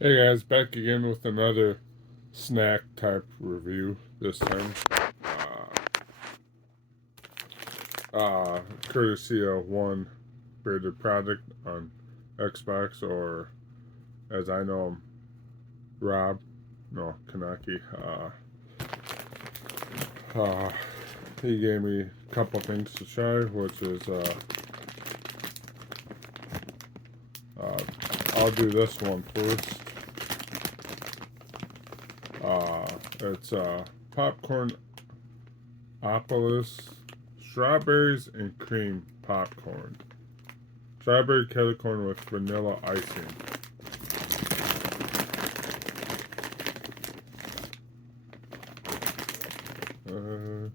Hey guys, back again with another snack type review. This time, courtesy of one rated product on Xbox, or as I know him, Rob, no Kanaki. Uh, he gave me a couple things to try, which is uh, I'll do this one first. It's popcorn opolis, strawberries and cream popcorn. Strawberry kettle corn with vanilla icing. Uh,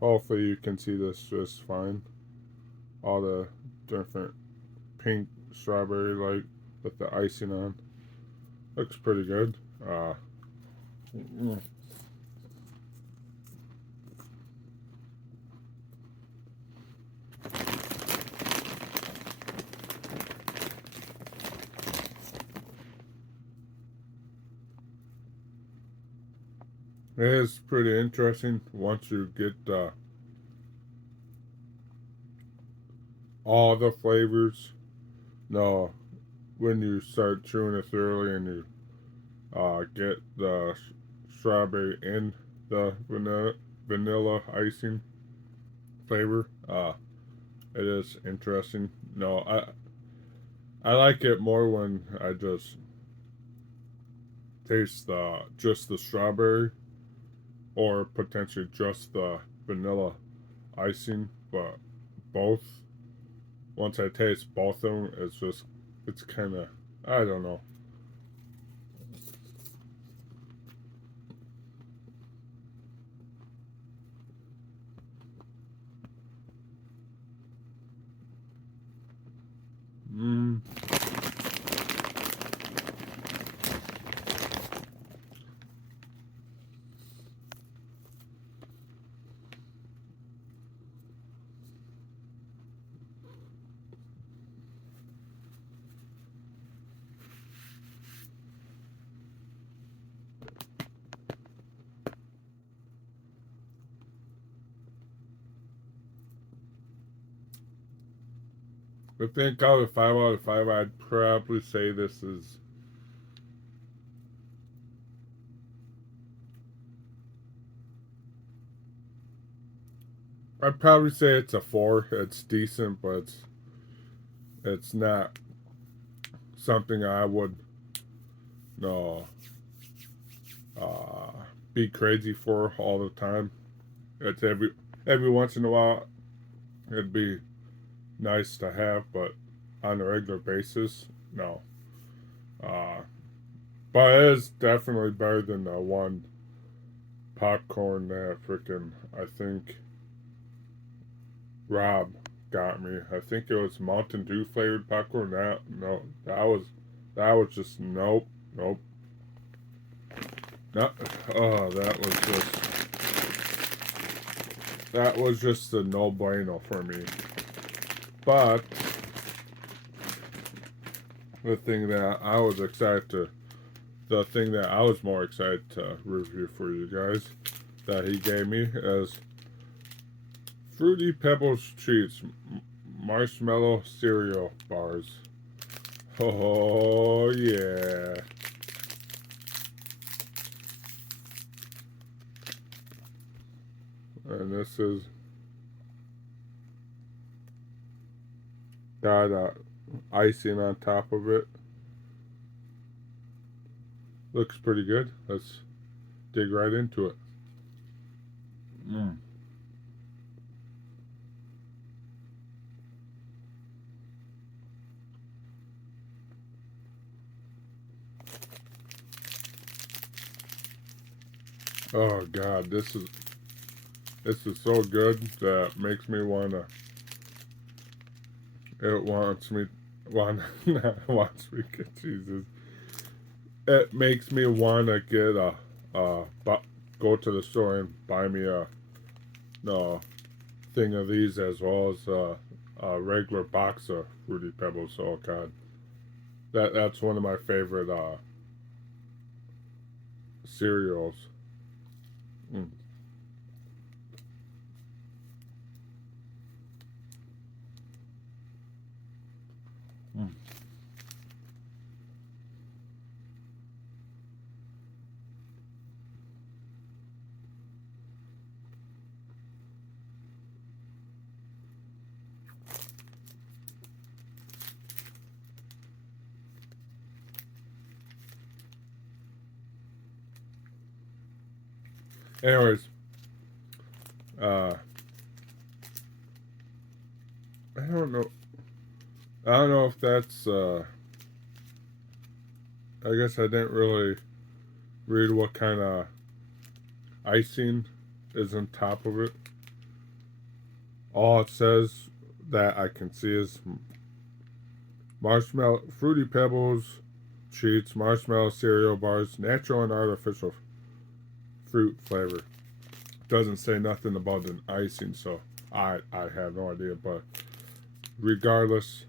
Hopefully you can see this just fine. All the different pink strawberry like with the icing on. Looks pretty good. It is pretty interesting once you get all the flavors. No, when you start chewing it thoroughly and you get the strawberry and the vanilla icing flavor. It is interesting. No, I like it more when I taste just the strawberry or potentially just the vanilla icing, but both. Once I taste both of them, it's kind of, I don't know. Mm. I think out of 5 out of 5, I'd probably say this is. I'd probably say it's a 4. It's decent, but it's not something I would no uh, be crazy for all the time. It's every once in a while it'd be nice to have, but on a regular basis, no. Uh, but it is definitely better than the one popcorn that freaking I think Rob got me. I think it was Mountain Dew flavored popcorn. That no, that was just nope, nope. Not, oh, that was just a no bueno for me. But the thing that I was excited to, the thing that I was more excited to review for you guys that he gave me is Fruity Pebbles Treats Marshmallow Cereal Bars. Oh, yeah. And this is got icing on top of it. Looks pretty good. Let's dig right into it. Mm. Oh God, this is so good that makes me wanna. It wants me, want wants me. Jesus, it makes me wanna get go to the store and buy me a no thing of these as well as a regular box of Fruity Pebbles. Oh God, that's one of my favorite cereals. Mm. Mm. Anyways, uh, I don't know. I don't know if that's. I guess I didn't really read what kind of icing is on top of it. All it says that I can see is marshmallow, fruity pebbles, treats, marshmallow cereal bars, natural and artificial fruit flavor. Doesn't say nothing about an icing, so I have no idea. But regardless,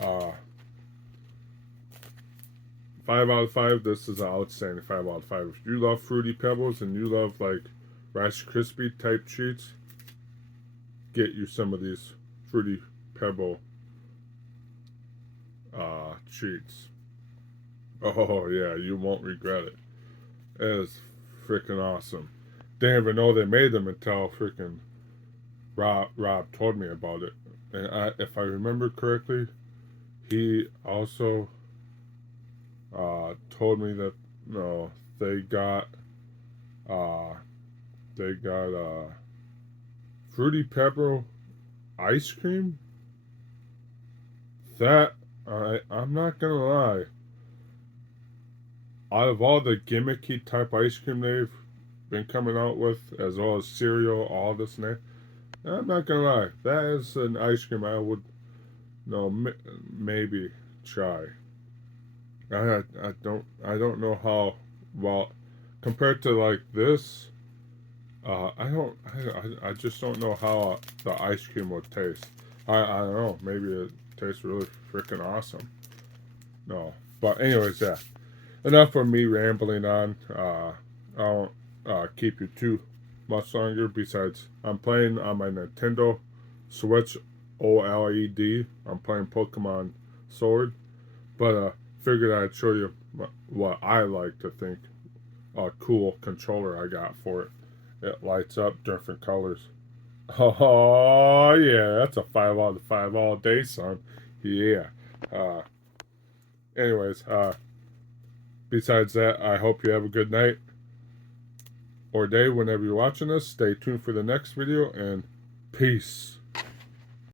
uh, 5 out of 5. This is an outstanding 5 out of 5. If you love fruity pebbles and you love like Rice Krispie type treats, get you some of these fruity pebble treats. Oh yeah, you won't regret it. It is freaking awesome. Didn't even know they made them until freaking Rob told me about it. And if I remember correctly, he also told me that no, they got uh, they got fruity pebble ice cream. That I'm not gonna lie. Out of all the gimmicky type ice cream they've been coming out with, as well as cereal, all this and that, I'm not gonna lie. That is an ice cream I would no maybe try. I don't know how well compared to like this. I just don't know how the ice cream would taste. I don't know. Maybe it tastes really freaking awesome. No, but anyways, yeah. Enough of me rambling on. I won't keep you too much longer. Besides, I'm playing on my Nintendo Switch OLED. I'm playing Pokemon Sword, but figured I'd show you what I like to think a cool controller I got for it. It lights up different colors. Oh yeah, that's a 5 out of 5 all day, son. Yeah. Uh, anyways, besides that, I hope you have a good night or day whenever you're watching this. Stay tuned for the next video and peace.